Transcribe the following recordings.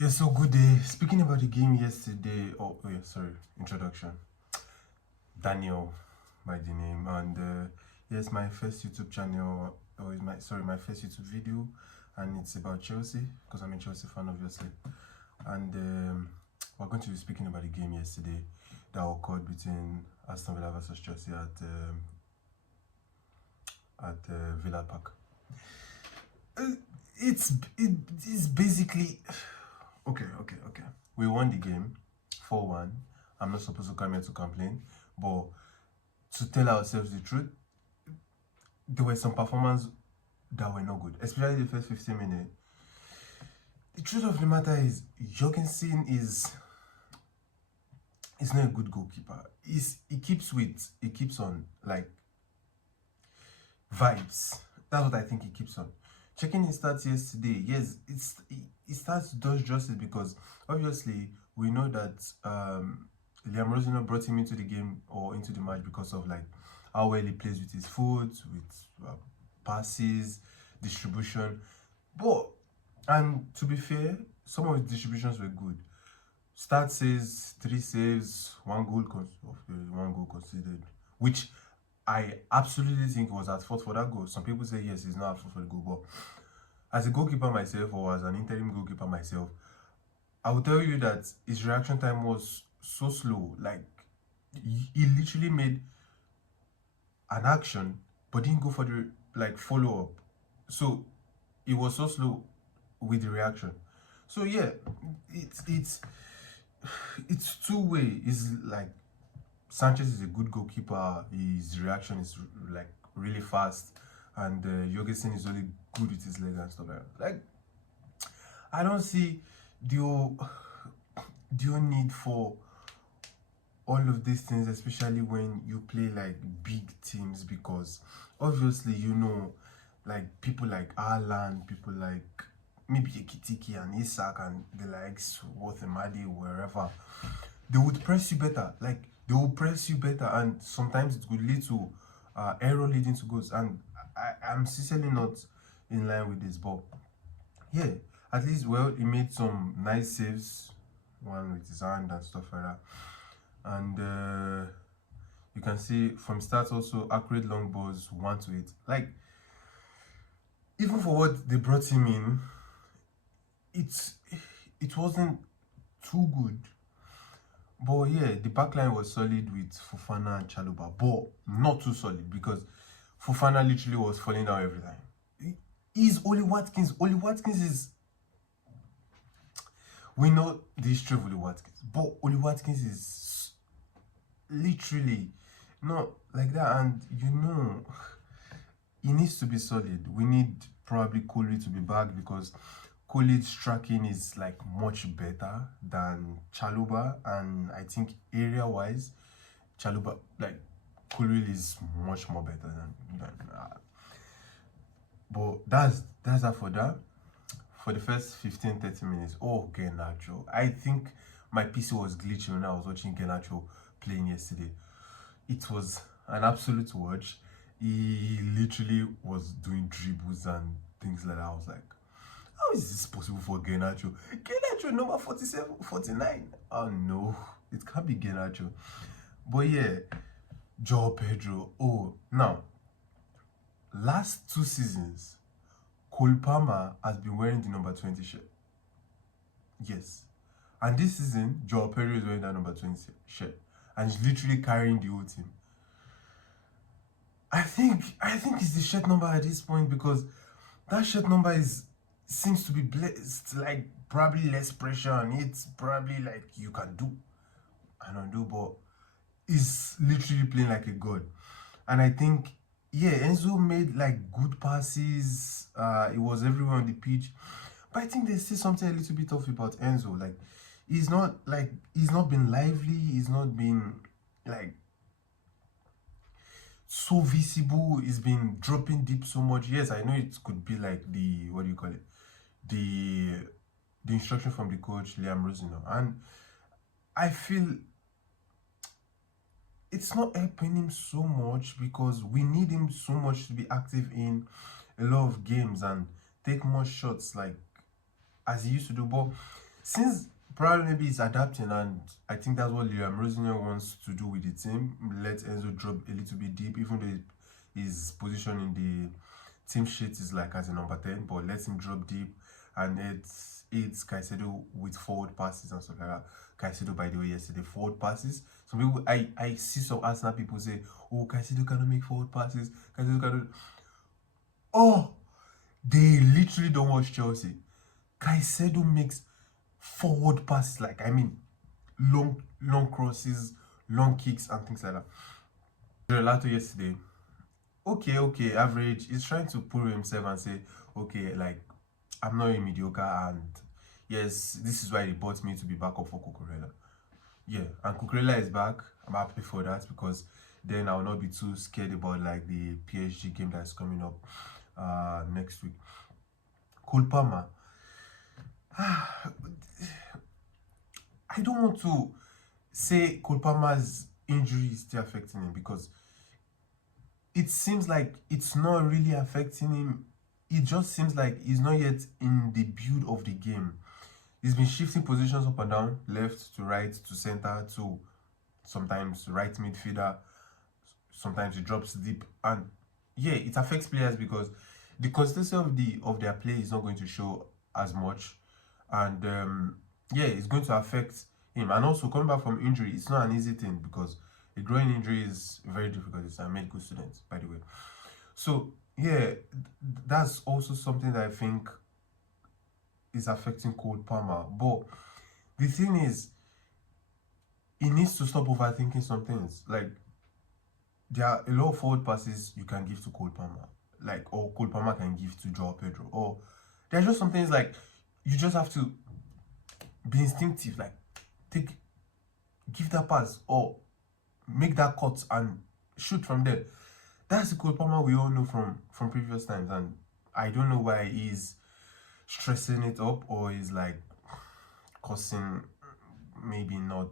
Yeah, so good day. Speaking about the game yesterday, yeah, sorry, introduction. Daniel by the name, and yes, my first YouTube channel, or is my sorry, my first YouTube video, and it's about Chelsea because I'm a Chelsea fan, obviously. And we're going to be speaking about the game yesterday that occurred between Aston Villa versus Chelsea at Villa Park. Uh, it is basically okay. We won the game 4-1. I'm not supposed to come here to complain, but to tell ourselves the truth, there were some performances that were not good, especially the first 15 minutes. The truth of the matter is, Jorgensen is not a good goalkeeper. He keeps on like vibes. That's what I think he keeps on. Checking his stats yesterday, yes, it starts does justice because obviously we know that Liam Rosino brought him into the game or into the match because of like how well he plays with his foot, with passes, distribution. But and to be fair, some of his distributions were good. Stat says 3 saves, one goal conceded, which I absolutely think was at fault for that goal. Some people say yes, he's not at fault for the goal, but as a goalkeeper myself or as an interim goalkeeper myself, I will tell you that his reaction time was so slow. Like he literally made an action but didn't go for the like follow up. So it was so slow with the reaction. So yeah, it's it's two-way. It's like Sanchez is a good goalkeeper. His reaction is like really fast, and Jorgensen is really good with his leg and stuff like that. Like I don't see the the need for all of these things, especially when you play like big teams, because obviously like people like Alan, people like maybe Ekitiki and Isak and the likes, Worthemadi, wherever, they would press you better. Like they will press you better, and sometimes it could lead to error leading to goals. And I'm sincerely not in line with this, but yeah, at least he made some nice saves, one with his hand and stuff like that. And you can see from start also accurate long balls 1 to 8. Like even for what they brought him in, it's it wasn't too good. But yeah, the backline was solid with Fofana and Chaluba, but not too solid because Fofana literally was falling down every time. Is Oli Watkins? Oli Watkins is, we know the history of Oli Watkins, but Oli Watkins is literally not like that, and he needs to be solid. We need probably Coley to be back because Coley's tracking is like much better than Chaluba, and I think area wise, Chaluba like Coley is much more better than but that's that for that. For the first 15-30 minutes, oh Garnacho. I think my PC was glitching when I was watching Garnacho playing yesterday. It was an absolute watch. He literally was doing dribbles and things like that. I was like, how is this possible for Garnacho? Garnacho number 47, 49. Oh no, it can't be Garnacho. But yeah, Joao Pedro. Oh, now, last 2 seasons, Cole Palmer has been wearing the number 20 shirt. Yes. And this season, Joao Pedro is wearing that number 20 shirt. And he's literally carrying the whole team. I think it's the shirt number at this point because that shirt number seems to be blessed, like probably less pressure on it, probably like you can do and undo, but he's literally playing like a god. And I think yeah, Enzo made like good passes. It was everywhere on the pitch. But I think there's still something a little bit off about Enzo. Like he's not been lively, he's not been like so visible. He's been dropping deep so much. Yes, I know it could be like the what do you call it? The instruction from the coach Liam Rosino. And I feel it's not helping him so much because we need him so much to be active in a lot of games and take more shots like as he used to do. But since probably maybe he's adapting, and I think that's what Liam Rosenior wants to do with the team. Let Enzo drop a little bit deep, even though his position in the team sheet is like as a number 10, but let him drop deep and it's Caicedo with forward passes and stuff like that. Caicedo, by the way, yesterday, forward passes. Some people, I see some Arsenal people say, oh, Caicedo cannot make forward passes. Caicedo cannot. Oh, they literally don't watch Chelsea. Caicedo makes forward passes, like I mean, long crosses, long kicks, and things like that. Relato yesterday, okay, average. He's trying to prove himself and say, okay, like I'm not a mediocre, and yes, this is why they bought me to be backup for Cucurella. Yeah, and Cucurella is back. I'm happy for that because then I'll not be too scared about like the PSG game that's coming up next week. Cole Palmer. I don't want to say Cole Palmer's injury is still affecting him because it seems like it's not really affecting him. It just seems like he's not yet in the build of the game. He's been shifting positions up and down, left to right to center to sometimes right midfielder. Sometimes he drops deep, and yeah, it affects players because the consistency of their play is not going to show as much, and yeah, it's going to affect him. And also coming back from injury, it's not an easy thing because a growing injury is very difficult. It's a medical student, by the way. So yeah, that's also something that I think is affecting Cole Palmer. But the thing is, he needs to stop overthinking some things. Like there are a lot of forward passes you can give to Cole Palmer, like or Cole Palmer can give to Joao Pedro. Or there's just some things like you just have to be instinctive, like give that pass or make that cut and shoot from there. That's the Cole Palmer we all know from previous times, and I don't know why he's stressing it up or is like causing maybe not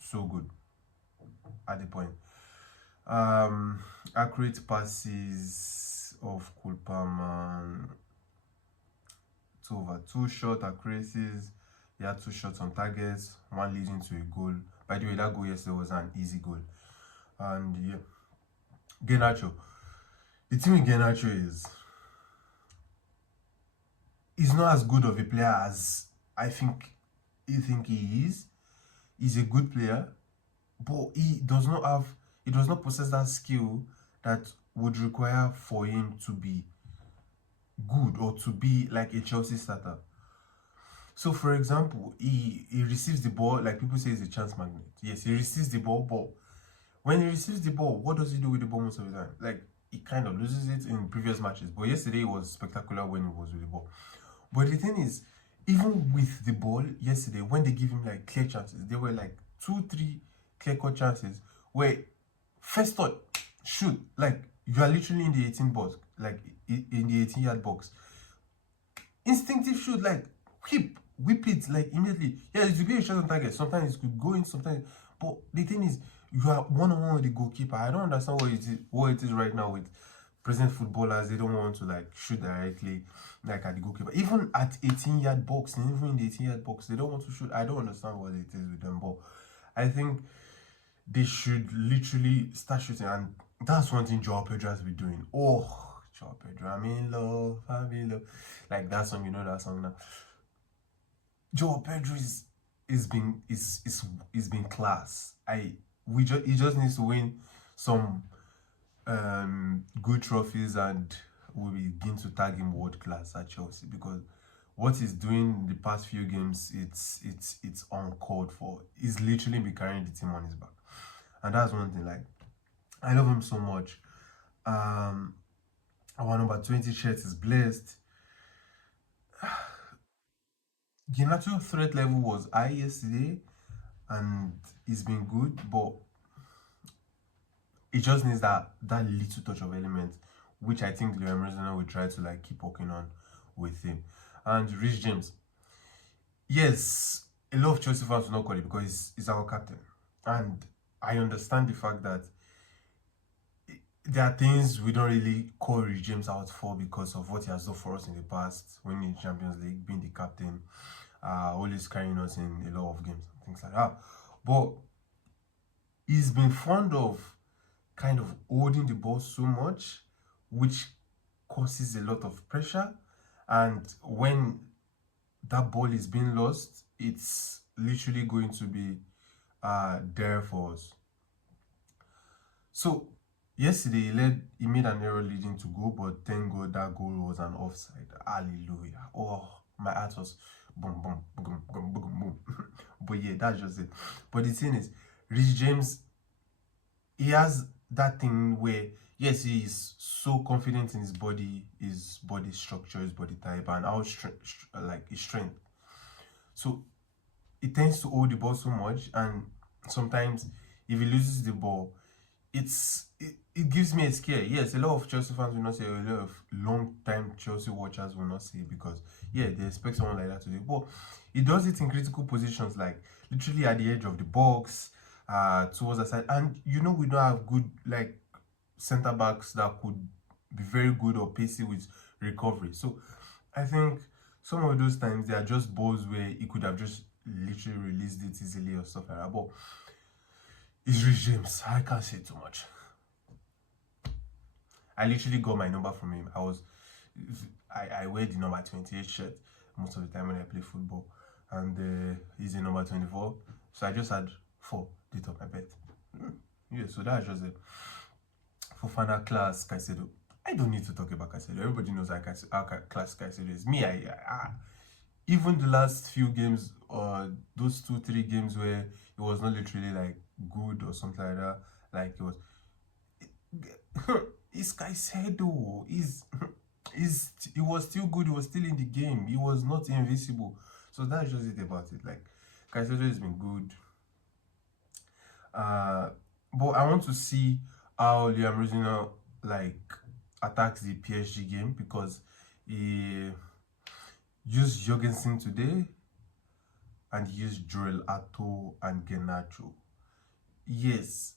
so good at the point. Accurate passes of Cole Palmer, 2/2 shot accuracies. He had 2 shots on targets, one leading to a goal. By the way, that goal yesterday was an easy goal. And yeah, Garnacho. The thing with Garnacho is he's not as good of a player as I think you think he is. He's a good player, but he does not possess that skill that would require for him to be good or to be like a Chelsea starter. So for example, he receives the ball, like people say he's a chance magnet. Yes, he receives the ball, but when he receives the ball, what does he do with the ball most of the time? Like he kind of loses it in previous matches, but yesterday was spectacular when he was with the ball. But the thing is, even with the ball yesterday, when they give him like clear chances, there were like 2-3 clear-cut chances where first thought, shoot, like you are literally in the 18 box, like in the 18-yard box. Instinctive shoot, like whip it like immediately. Yeah, it will be a shot on target. Sometimes it could go in, sometimes. But the thing is, you are one-on-one with the goalkeeper. I don't understand what it is right now with present footballers. They don't want to like shoot directly like at the goalkeeper. Even at 18-yard box, and even in the 18-yard box, they don't want to shoot. I don't understand what it is with them, but I think they should literally start shooting, and that's one thing Joao Pedro has been doing. Oh, Joao Pedro, I'm in love. Like that song, you know that song now. Joao Pedro is been class. He just needs to win some good trophies, and we begin to tag him world class at Chelsea, because what he's doing in the past few games, it's uncalled for. He's literally be carrying the team on his back, and that's one thing. Like I love him so much. Our number 20 shirt is blessed. Ginacho threat level was high yesterday, and it's been good, but it just needs that little touch of element, which I think Liam Rosenior will try to like keep working on with him. And Rich James, yes, a lot of Chelsea fans will not call it because he's our captain, and I understand the fact that there are things we don't really call Rich James out for because of what he has done for us in the past, winning the Champions League, being the captain, always carrying us in a lot of games and things like that. But he's been fond of kind of holding the ball so much, which causes a lot of pressure. And when that ball is being lost, it's literally going to be there for us. So yesterday he made an error leading to goal, but thank God that goal was an offside. Hallelujah. Oh, my heart was boom, boom, boom, boom, boom, boom. But yeah, that's just it. But the thing is, Rich James, he has that thing where yes, he is so confident in his body structure, his body type, and how like his strength. So he tends to hold the ball so much, and sometimes if he loses the ball, it gives me a scare. Yes, a lot of Chelsea fans will not say, a lot of long time Chelsea watchers will not say, because yeah, they expect someone like that to do. But he does it in critical positions, like literally at the edge of the box, towards the side. And we don't have good like center backs that could be very good or pacey with recovery. So I think some of those times they are just balls where he could have just literally released it easily or stuff like that. But it's Rich James. I can't say too much. I literally got my number from him. I wear the number 28 shirt most of the time when I play football, and he's in number 24. So I just had 4 date of my birth. Yeah, so that's just it. For final class, Caicedo. I don't need to talk about Caicedo. Everybody knows how class Caicedo is. Me, even the last few games, or those 2-3 games where it was not literally like good or something like that, like it was. It's Caicedo. He was still good. He was still in the game. He was not invisible. So that's just it about it. Like Caicedo has been good. But I want to see how Liam Rosino like attacks the PSG game, because he used Jorgensen today and he used Joel Ato and Genacho. Yes,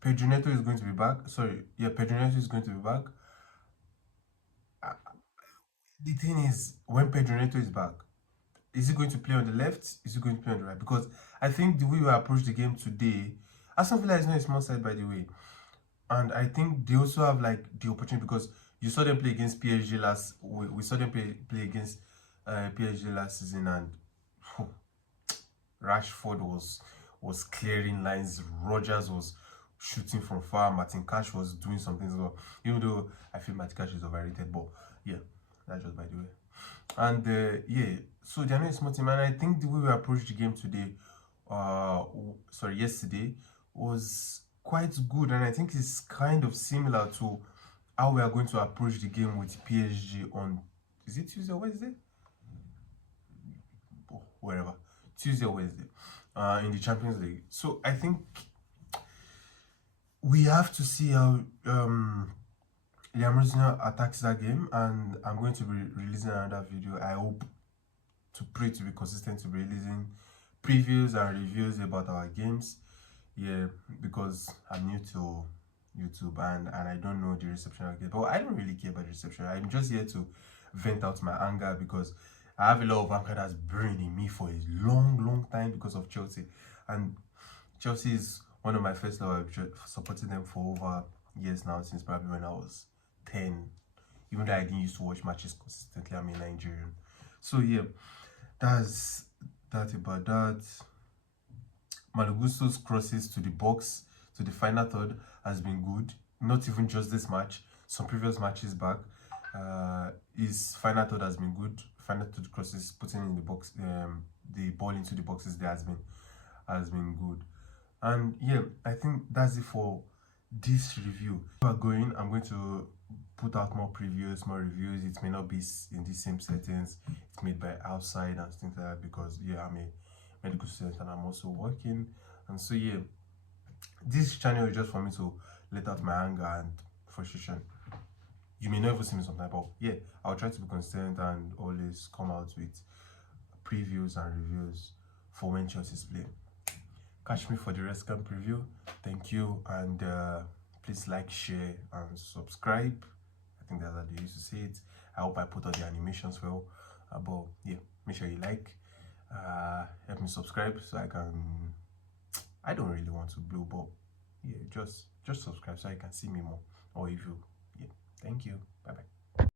Pedro Neto is going to be back. Sorry, yeah, Pedro Neto is going to be back. The thing is, when Pedro Neto is back, is he going to play on the left? Is he going to play on the right? Because I think the way we approach the game today, Aston Villa is not a small side, by the way. And I think they also have like the opportunity, because you saw them play against PSG last. We saw them play against PSG last season, and Rashford was clearing lines. Rogers was shooting from far. Martin Cash was doing something as well. Even though I feel Martin Cash is overrated, but yeah, that's just by the way. And yeah, so they're not a small team, and I think the way we approached the game today, yesterday, was quite good, and I think it's kind of similar to how we are going to approach the game with PSG on, is it Tuesday or Wednesday? Oh, wherever, Tuesday or Wednesday, in the Champions League. So I think we have to see how Liam Rosner attacks that game, and I'm going to be releasing another video. I hope to pray to be consistent to be releasing previews and reviews about our games. Yeah, because I'm new to YouTube, and I don't know the reception I get. But I don't really care about the reception. I'm just here to vent out my anger, because I have a lot of anger that's brewing in me for a long time because of Chelsea. And Chelsea is one of my first love. I've supported them for over years now, since probably when I was 10. Even though I didn't used to watch matches consistently, I'm a Nigerian. So yeah, that's that about that. Malagusto's crosses to the box, to the final third, has been good. Not even just this match, some previous matches back. His final third has been good. Final third crosses, putting in the box, the ball into the boxes, there has been good. And yeah, I think that's it for this review. If we're going, I'm going to put out more previews, more reviews. It may not be in the same settings. It's made by outside and things like that, because yeah, I'm a medical student and I'm also working. And so yeah, this channel is just for me to let out my anger and frustration. You may not even see me sometimes, but yeah, I'll try to be consistent and always come out with previews and reviews for when Chelsea's play. Catch me for the rest camp preview. Thank you, and please like, share, and subscribe. I think that's how they used to say it. I hope I put all the animations well. But yeah, make sure you like, Help me subscribe so I can. I don't really want to blow, but yeah, just subscribe so I can see me more. Or if you, yeah. Thank you. Bye bye.